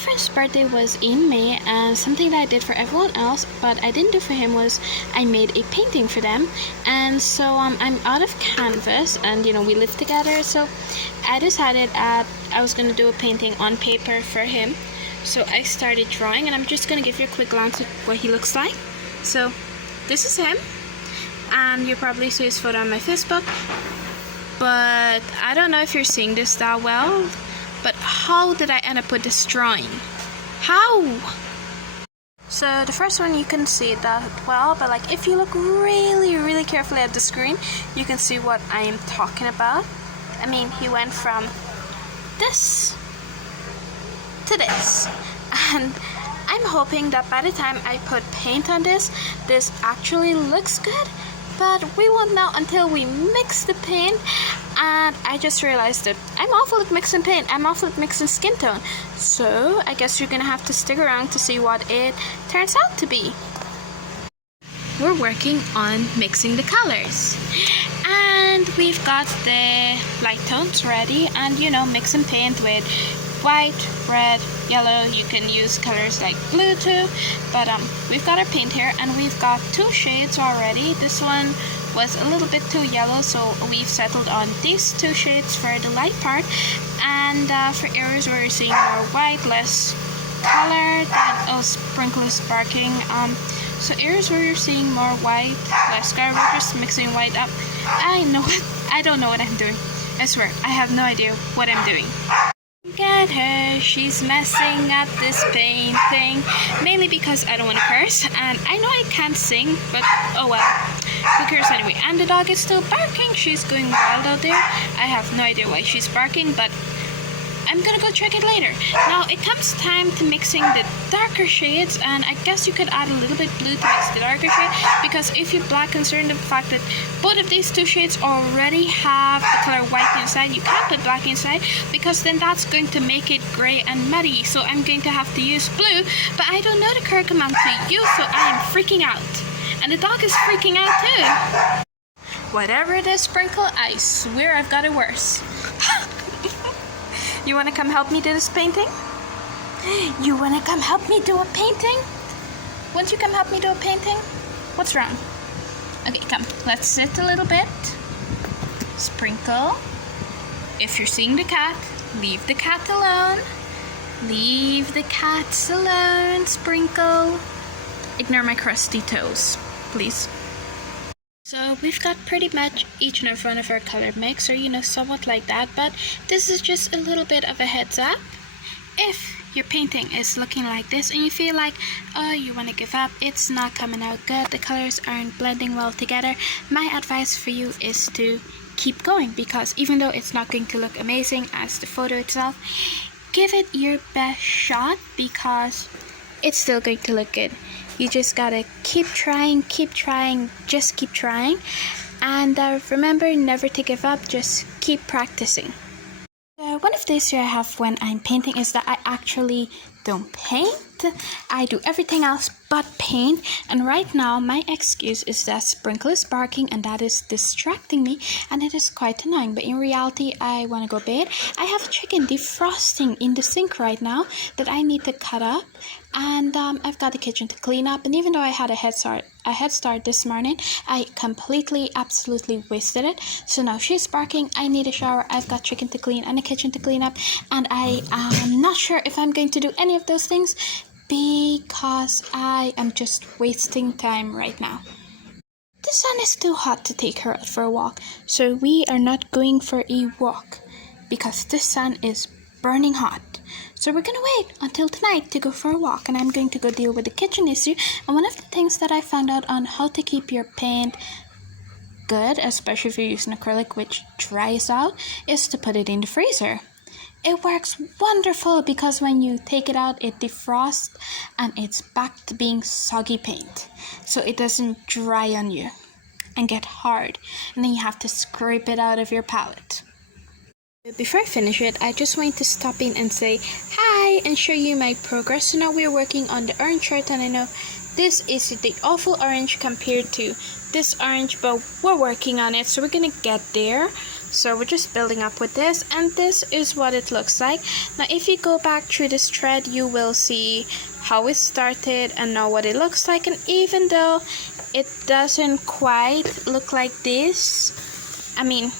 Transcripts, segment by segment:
friend's birthday was in May, and something that I did for everyone else but I didn't do for him was I made a painting for them. And so I'm out of canvas, and we live together, so I decided I was going to do a painting on paper for him. So I started drawing, and I'm just going to give you a quick glance at what he looks like. So this is him, and you probably see his photo on my Facebook, but I don't know if you're seeing this that well. But how did I end up with this drawing? How? So the first one you can see that well, but like if you look really carefully at the screen, you can see what I am talking about. I mean, he went from this to this, and I'm hoping that by the time I put paint on this actually looks good, but we won't know until we mix the paint. And I just realized that I'm awful at mixing paint. I'm awful at mixing skin tone. So I guess you're gonna have to stick around to see what it turns out to be. We're working on mixing the colors. And we've got the light tones ready, and mixing paint with white, red, yellow. You can use colors like blue too. But we've got our paint here, and we've got 2 shades already. This one was a little bit too yellow, so we've settled on these 2 shades for the light part. And for areas where you're seeing more white, less color, then Sprinkle is Sparking. So areas where you're seeing more white, less color, we're just mixing white up. I don't know what I'm doing. I swear, I have no idea what I'm doing. Look at her, she's messing up this painting, mainly because I don't want to curse, and I know I can't sing, but oh well, who cares anyway. And the dog is still barking, she's going wild out there. I have no idea why she's barking, but I'm gonna go check it later. Now it comes time to mixing the darker shades, and I guess you could add a little bit blue to mix the darker shade, because if you're black concerned the fact that both of these 2 shades already have the color white inside, you can't put black inside, because then that's going to make it gray and muddy. So I'm going to have to use blue, but I don't know the correct amount to use, so I am freaking out. And the dog is freaking out too. Whatever it is, Sprinkle, I swear I've got it worse. You want to come help me do this painting? You want to come help me do a painting? Won't you come help me do a painting? What's wrong? Okay, come. Let's sit a little bit. Sprinkle. If you're seeing the cat, leave the cat alone. Leave the cats alone, Sprinkle. Ignore my crusty toes, please. So we've got pretty much each and every one of our color mix, or somewhat like that, but this is just a little bit of a heads up. If your painting is looking like this and you feel like, oh, you want to give up, it's not coming out good, the colors aren't blending well together, my advice for you is to keep going, because even though it's not going to look amazing as the photo itself, give it your best shot, because it's still going to look good. You just gotta keep trying, just keep trying. And remember never to give up, just keep practicing. One of the issues I have when I'm painting is that I actually don't paint. I do everything else but paint, and right now my excuse is that Sprinkle is barking and that is distracting me, and it is quite annoying, but in reality I want to go bed. I have chicken defrosting in the sink right now that I need to cut up, and I've got the kitchen to clean up, and even though I had a head start this morning, I absolutely wasted it. So now she's barking, I need a shower, I've got chicken to clean and a kitchen to clean up, and I am not sure if I'm going to do any of those things because I am just wasting time right now. The sun is too hot to take her out for a walk, so we are not going for a walk because the sun is burning hot. So we're gonna wait until tonight to go for a walk, and I'm going to go deal with the kitchen issue. And one of the things that I found out on how to keep your paint good, especially if you're using acrylic which dries out, is to put it in the freezer. It works wonderful because when you take it out, it defrosts and it's back to being soggy paint. So it doesn't dry on you and get hard, and then you have to scrape it out of your palette. Before I finish it, I just want to stop in and say hi and show you my progress. So now we're working on the orange shirt, and I know this is the awful orange compared to this orange, but we're working on it, so we're gonna get there. So we're just building up with this, and this is what it looks like. Now if you go back through this thread, you will see how it started and now what it looks like. And even though it doesn't quite look like this, I mean,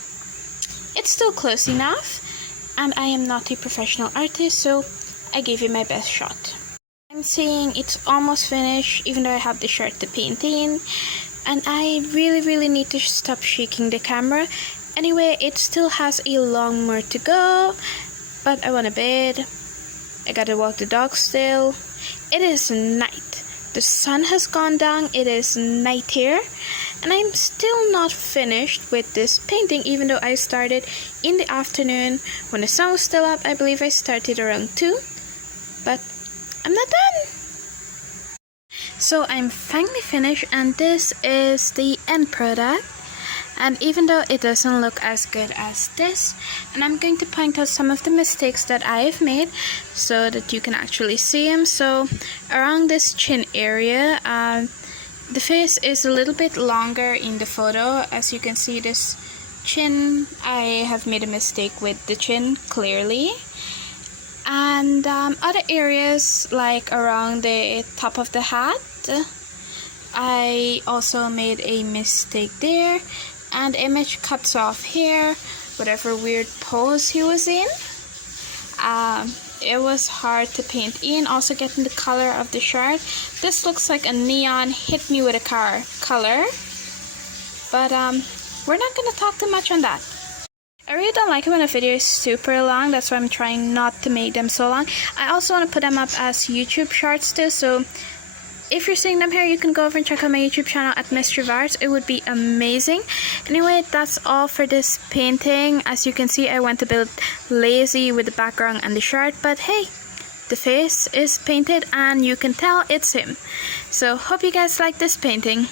it's still close enough, and I am not a professional artist, so I gave it my best shot. I'm seeing it's almost finished, even though I have the shirt to paint in, and I really need to stop shaking the camera. Anyway, it still has a long more to go, but I want to bed. I gotta walk the dog still. It is night. The sun has gone down. It is night here, and I'm still not finished with this painting, even though I started in the afternoon when the sun was still up. I believe I started around 2, but I'm not done. So I'm finally finished, and this is the end product. And even though it doesn't look as good as this, and I'm going to point out some of the mistakes that I have made so that you can actually see them. So around this chin area, the face is a little bit longer in the photo. As you can see, this chin, I have made a mistake with the chin clearly. And other areas like around the top of the hat, I also made a mistake there. And Image cuts off here, whatever weird pose he was in. It was hard to paint in. Also getting the color of the shirt. This looks like a neon hit me with a car color. But we're not gonna talk too much on that. I really don't like it when a video is super long. That's why I'm trying not to make them so long. I also want to put them up as YouTube shorts too, so if you're seeing them here, you can go over and check out my YouTube channel at Mystery of Arts. It would be amazing. Anyway, that's all for this painting. As you can see, I went a bit lazy with the background and the shirt, but hey, the face is painted and you can tell it's him. So hope you guys like this painting.